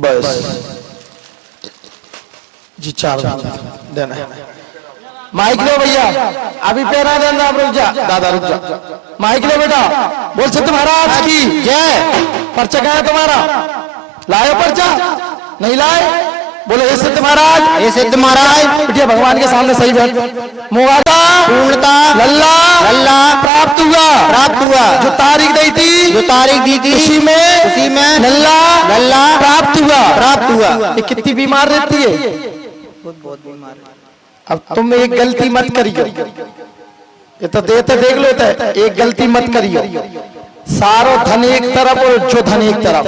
बस जी 4 देना। माइक लो भैया, अभी पैरा देना। आप रुक जा दादा, रुक जा। माइक लो बेटा, बोल सिद्ध महाराज की जय। पर्चा क्या है तुम्हारा? लाए पर्चा? नहीं लाए? बोले हे सिद्ध महाराज, हे सिद्ध महाराज। बिटिया भगवान के सामने सही बैठ। मुआदा पूर्णता लल्ला लल्ला प्राप्त हुआ। जो तारीख दी थी उसी में लल्ला प्राप्त हुआ। ये कितनी बीमार रहती है? बहुत बीमार। अब तुम एक गलती मत करियो, ये तो देते देख लेते है। एक गलती मत करियो, सारो धन एक तरफ और जो धन एक तरफ।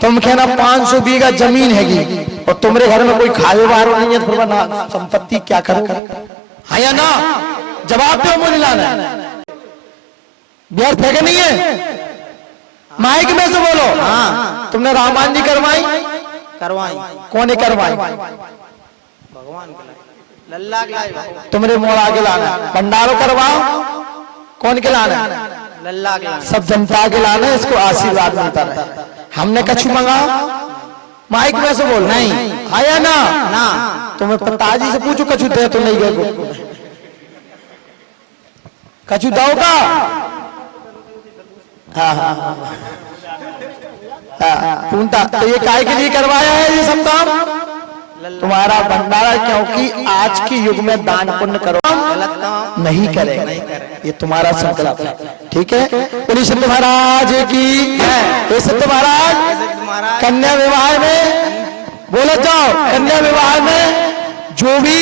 तुम कहना 500 बीघा जमीन हैगी और तुम्हारे घर में कोई खाए वारो नहीं है, फिर ना संपत्ति क्या करोगे? हाँ या ना? जवाब दो, मुझे लाना व्यर्थ है कि नहीं है? माइक में से बोलो। हाँ। तुमने रामायण जी करवाई? कौन ने करवाई? भगवान के लल्ला के लाए। तुमरे मोड़ा के लाना। भंडारो करवाओ, कौन के लाना? लल्ला के लाए। सब जनता के लाना, इसको आशीर्वाद मिलता रहे। हमने कछु मंगाओ? माइक में से बोल। नहीं आया ना? ना। तुम्हें पिताजी से पूछो कछु दे तो नहीं गए। कछु दो का? हाँ। पूछता तो ये काय के लिए करवाया है ये सब काम? तुम्हारा भंडारा, क्योंकि आज के युग में दान पुण्य करो नहीं करेंगे, ये तुम्हारा संकल्प है। ठीक है? बोलिए सिद्ध महाराज की। ये सिद्ध महाराज कन्या विवाह में बोले जाओ, कन्या विवाह में जो भी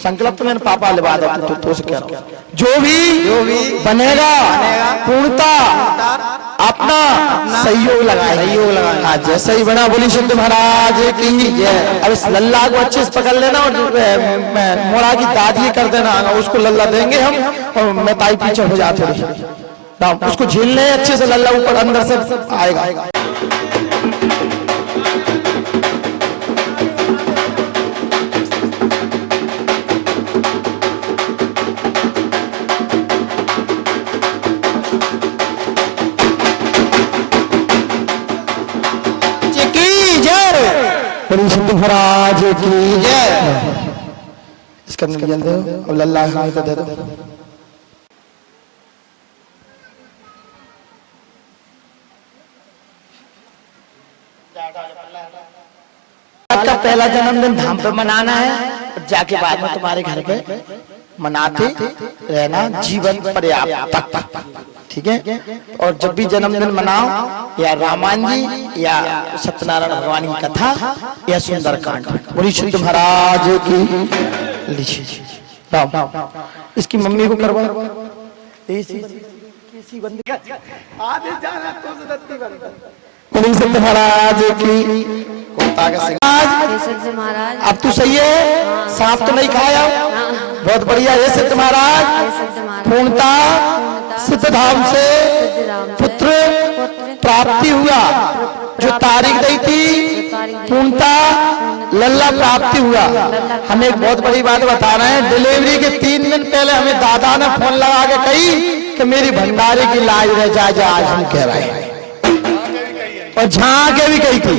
संकल्प तो मैंने पापा लिवा दो तो से कह रहा हूं, जो भी बनेगा पूर्णता अपना सहयोग लगाए। हाँ जैसे ही बना। बोली सिद्ध महाराज की जय। अब इस लल्ला को अच्छे से पकड़ लेना और मोड़ा की दादी कर देना, उसको लल्ला देंगे हम और मैं ताई पीछे हो जाते रही। उसको झीलने अच्छे से, लल्ला ऊपर अंदर से आएगा। सिद्ध महाराज की जय। इसका नियम दो और लल्ला को दे दो। का पहला जन्मदिन धाम पे मनाना है, जाके बाद में तुम्हारे घर पे मनाते रहना जीवन पर्याप्त। ठीक है? और जब भी जन्मदिन मनाओ, या रामायण जी या सत्यनारायण भगवान की कथा या सुंदरकांड। बोली सिद्ध महाराज की। लीजिए राम। इसकी मम्मी को करवा। बोली सिद्ध महाराज की। अब तू सही है, सांप तो नहीं खाया? बहुत बढ़िया। ये सिद्ध महाराज पूर्णता सिद्ध धाम से पुत्र प्राप्ति हुआ। जो तारीख दी थी पूर्णता लल्ला प्राप्ति हुआ। हमें एक बहुत बड़ी बात बता रहे हैं। डिलीवरी के 3 दिन पहले हमें दादा ने फोन लगा के कही कि मेरी भंडारे की लाज रह जाए, आज हम कह रहे हैं। और झांके भी कही थी,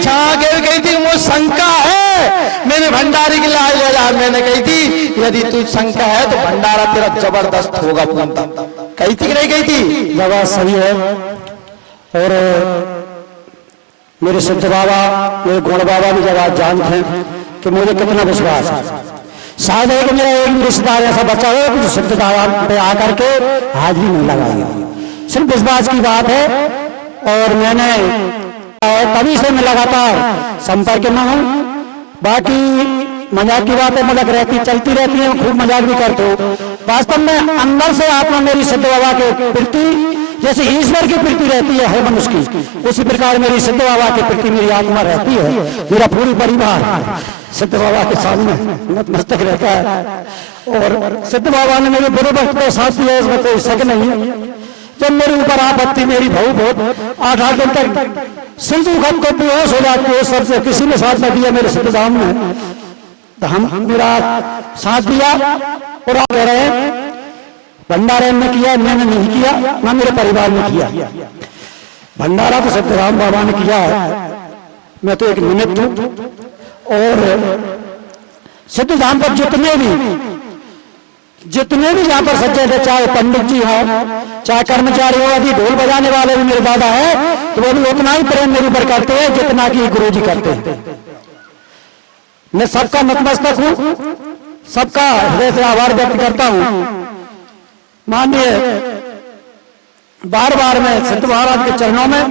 झांके भी कही थी वो शंका है मैंने भंडारे की लाज ले जा। मैंने कही थी यदि तू शंका है तो भंडारा तेरा जबरदस्त होगा। पूर्णता कही थी कि नहीं कही थी? जवाब सही है। और मेरे सिद्ध बाबा, मेरे गुण बाबा भी जवाब जानते हैं कि मुझे कितना विश्वास है। शायद है कि मेरा एक भी रिश्तेदार ऐसा बच्चा हो कि सिद्ध बाबा पे आकर के हाजिरी नहीं लगाई। सिर्फ विश्वास की बात है। और मैंने तभी से मैं लगातार संपर्क में हूँ। बाकी मजाक की बातें मजाक रहती चलती रहती है, खूब मजाक भी करते हो। वास्तव में अंदर से आपने मेरी सिद्ध बाबा के प्रति जैसे ईश्वर की प्रीति रहती है हर मनुष्य की, उसी प्रकार मेरी सिद्ध बाबा के प्रति मेरी आत्मा रहती है। मेरा पूरी परिवार सिद्ध बाबा के सामने नतमस्तक रहता है। और सिद्ध बाबा ने मेरे बुरे वक्त को साथ दिया, इसमें कोई शक नहीं है। जब मेरे ऊपर आपत्ति, मेरी बहू बहुत 8-8 दिन तक सिंधु खत को बेहोश हो जाती है, सबसे किसी ने साथ न दिया मेरे सिद्ध धाम ने, तो हम मेरा साथ दिया। और आप कह रहे हैं भंडारण ने किया, मैंने नहीं किया, ना मेरे परिवार ने किया। भंडारा तो सिद्धराम बाबा ने किया है, मैं तो एक निमित्त हूं। और सिद्धधाम पर जितने भी यहाँ पर सच्चे थे, चाहे पंडित जी हो, चाहे कर्मचारी हो, यदि ढोल बजाने वाले भी मेरे दादा है, तो वो भी उतना ही प्रेम मेरे ऊपर करते हैं जितना कि गुरु जी करते हैं। मैं सबका नतमस्तक हूं, सबका हृदय से आभार व्यक्त करता हूं। माननीय बार बार मैं सिद्ध महाराज के चरणों में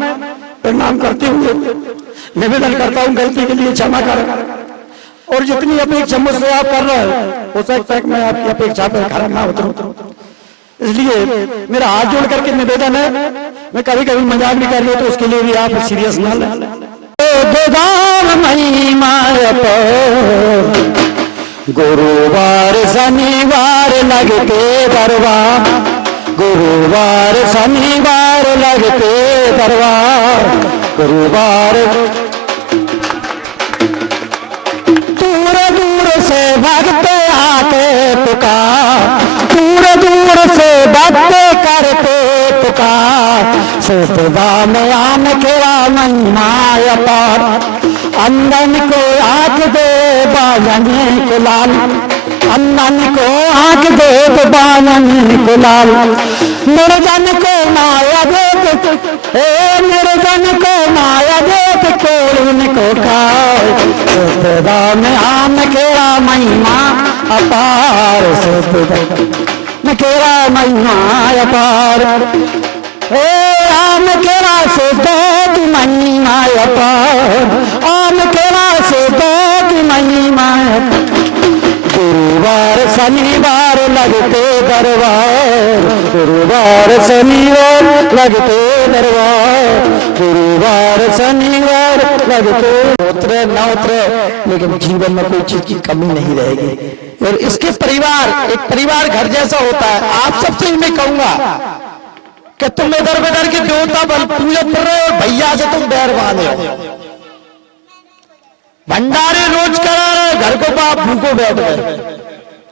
प्रणाम करते हुए निवेदन करता हूं, गलती के लिए क्षमा करें। और जितनी अपेक्षा मुझसे आप कर रहे हैं, हो सकता है कि मैं आपकी अपेक्षा पर खरा ना उतरूं, इसलिए मेरा हाथ जोड़ करके निवेदन है। मैं कभी कभी मजाक भी कर रही हूं, तो उसके लिए भी आप सीरियस ना लें। गुरुवार शनिवार लगते दरबार, गुरुवार शनिवार लगते दरबार, गुरुवार से भक्त आके पुकार, दूर दूर से भक्त करते पुकार, सुतवा में आन केरा महिमा अपार, अंदन को आंख दे बालन को लाल, अंदन को आंख दे बालन को लाल, निर्जन को माया देख, निर्जन को माया देख कोलिन को खाए, सुतवा में आन केरा महिमा अपार, सुतवा में केरा महिमा अपार, आम केरा सुतवा की महिमा अपार, आम केरा सुतवा की महिमा। गुरुवार शनिवार लगते दरबार, गुरुवार शनिवार लगते दरबार, गुरुवार शनिवार लगते। उतरे न उतरे, लेकिन जीवन में कोई चीज की कमी नहीं रहेगी। और इसके परिवार, एक परिवार घर जैसा होता है। आप सबसे ही मैं कहूंगा कि तुम इधर बेदर की देवता बल पूजा कर रहे हो, भैया से तुम बैर बांधे हो, भंडारे रोज करा रहे हो, घर को बाप भूखो बैठ गए,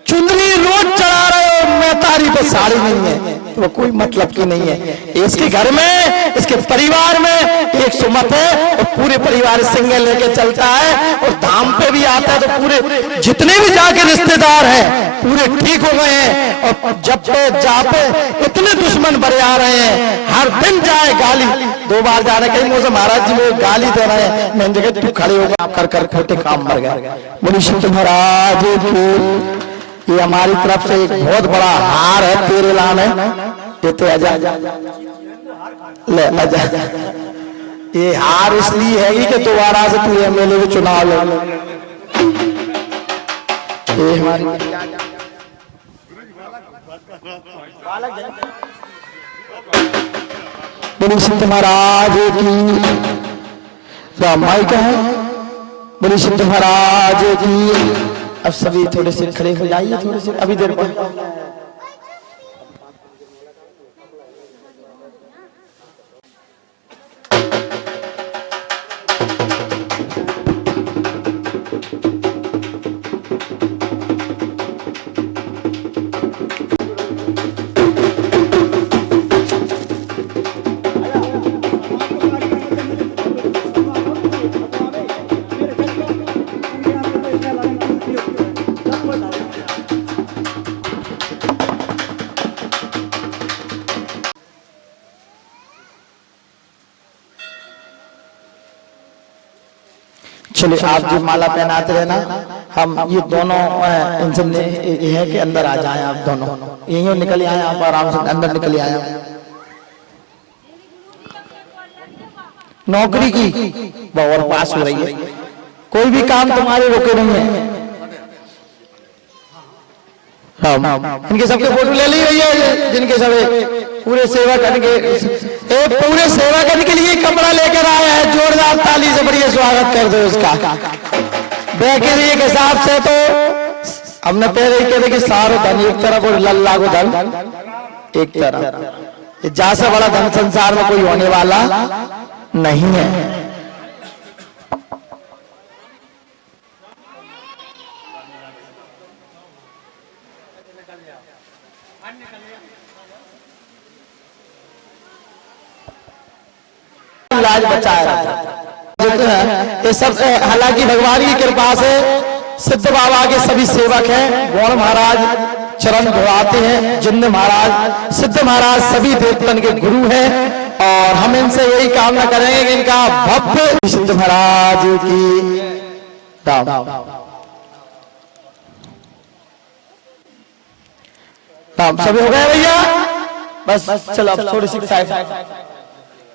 चुंदरी रोज चढ़ा रहे हो, मैं तारी पे साड़ी नहीं है, तो कोई मतलब की नहीं है। इसके घर में, इसके परिवार में एक सुमत है, और पूरे परिवार सिंगल लेके चलता है, और धाम पे भी आता है तो पूरे जितने भी जाके रिश्तेदार हैं पूरे ठीक हो गए हैं। और जब पे जा पे इतने दुश्मन बड़े आ रहे हैं, हर दिन जाए गाली, 2 बार जा रहे, कहीं मुझे महाराज जी वो गाली दे रहे हैं, मैंने जगह तू खड़े होगा कर कर खोटे काम मर गए। बोली सिद्ध महाराज की ये हमारी तरफ से एक बहुत बड़ा हार है, तेरे लान है, ये तो आजा ले आजा। ये हार इसलिए है कि दोबारा से तू एमएलए में चुनाव ले। ये हमारी बोली सिद्ध महाराज की रामाई का है, बोली सिद्ध महाराज की। अब सभी थोड़े से खड़े हो जाइए, थोड़े से अभी देर बाद। चलिए आप जी माला पहनाते रहना, हम ये दोनों इनसे ये है कि अंदर आ जाएं, आप दोनों यहीं निकल आए, आप आराम से अंदर निकल आए। नौकरी की और पास हो रही है, कोई भी काम तुम्हारे रोके नहीं है। इनके सबके फोटो ले ली भैया, जिनके सब पूरे सेवा करने के, पूरे सेवा करने के लिए कपड़ा लेकर आया है, जोरदार ताली से बढ़िया स्वागत कर दो उसका। बेकरी के हिसाब से तो हमने पहले ही कह कि सारो धन एक तरफ और लल्ला को धन एक तरफ, जैसा बड़ा धन संसार में कोई होने वाला नहीं है। इलाज बचाया ये सब। हालांकि भगवान की कृपा से सिद्ध बाबा के सभी सेवक हैं। गौड़ महाराज चरण धुआते हैं, जिन्न महाराज, सिद्ध महाराज सभी देवतन के गुरु हैं और हम इनसे यही कामना करेंगे कि इनका भव्य सिद्ध महाराज की राम राम। सभी हो गए भैया? बस चलो अब थोड़ी सी साइड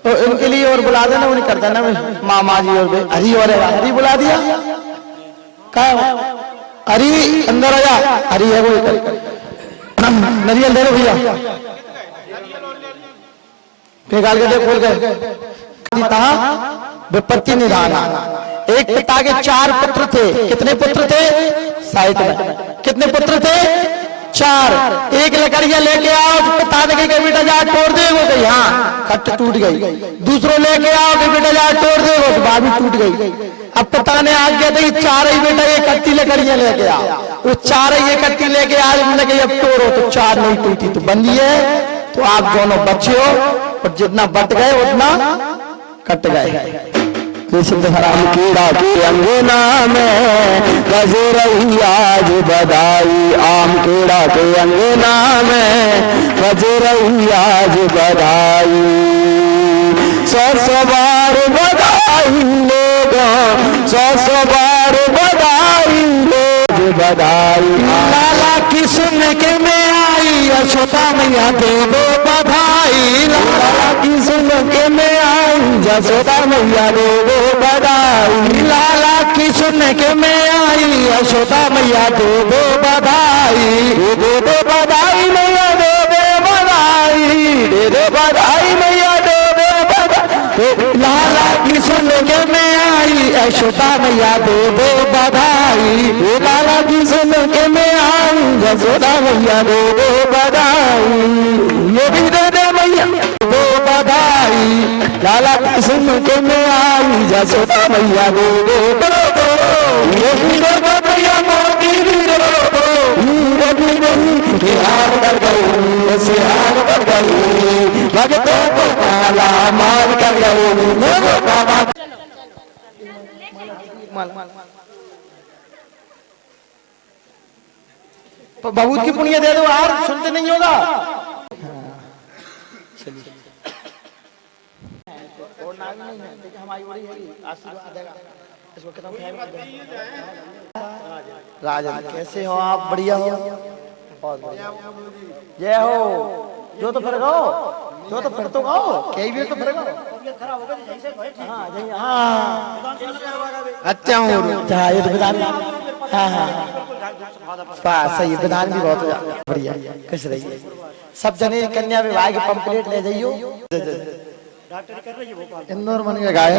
तो इनके लिए और बुला देना, उन्हें कर देना मामा जी और हरी और हरी बुला दिया। क्या हरी अंदर आया, हरी है वो नरियल दे दो भैया, निकाल के दे, खोल गए विपत्ति निधाना। एक पिता के 4 पुत्र थे। कितने पुत्र थे? साइड में कितने पुत्र थे? 4। एक लकड़ियां लेके आओ, पिता ने कही बेटा जा तोड़ दे, वो गई हाँ कट टूट गई। दूसरों लेके आओ कि बेटा जा तोड़ दे, वो बाबी टूट गई। अब पिता ने आज्ञा दी 4 ही बेटा ये कट्टी लकड़ियां लेके आओ, वो 4 ही ये कट्टी लेके आज हमने कही अब तोड़ो, तो 4 नहीं टूटी तो बंदी है। तो आप दोनों बच्चे हो और जितना बट गए उतना कट गए। राम कीड़ा के अंगना में बज रही आज बधाई, आम कीड़ा के अंगना में बज रही आज बधाई। 100 बार बधाई लोगों, 100 बार बधाई लोग बधाई। लाला की सुन के मैं आई, यशोदा मैया दे दो बधाई। लाला की सुन के मैं आई, यशोदा मैया दे दो बधाई। लाला की सुन के मैं आई, यशोदा मैया दे दो बधाई। दे दो बधाई मैया दे दो बधाई, दे दो बधाई मैया दे दो बधाई। लाला की सुन के मैं आई, यशोदा मैया दे दो बधाई। लाला की सुन के मैं आई, यशोदा मैया दे दो बधाई। ये भी दे दे मैया दो बधाई। लाला की सुन के मैं आई, यशोदा मैया दे दो बधाई। ये भी दे दो मैया मोती भी दे दो, ये भी नहीं हार कर गई, ऐसे हार कर गई, भगतों को माला मार कर गई। बहुत की पुण्य दे दो यार, सुनते नहीं होगा। राजन कैसे हो आप? बढ़िया हो? बहुत बढ़िया। जय हो। जो तो फिर गाओ, जो तो फिर तो गाओ, कई भी तो फिर गाओ। अच्छा हूँ ये तो विधान। हाँ सही, विधान भी बहुत बढ़िया खुश रही। सब जने कन्या विवाह के पंपलेट ले जाइयो। इंदौर मन के गाय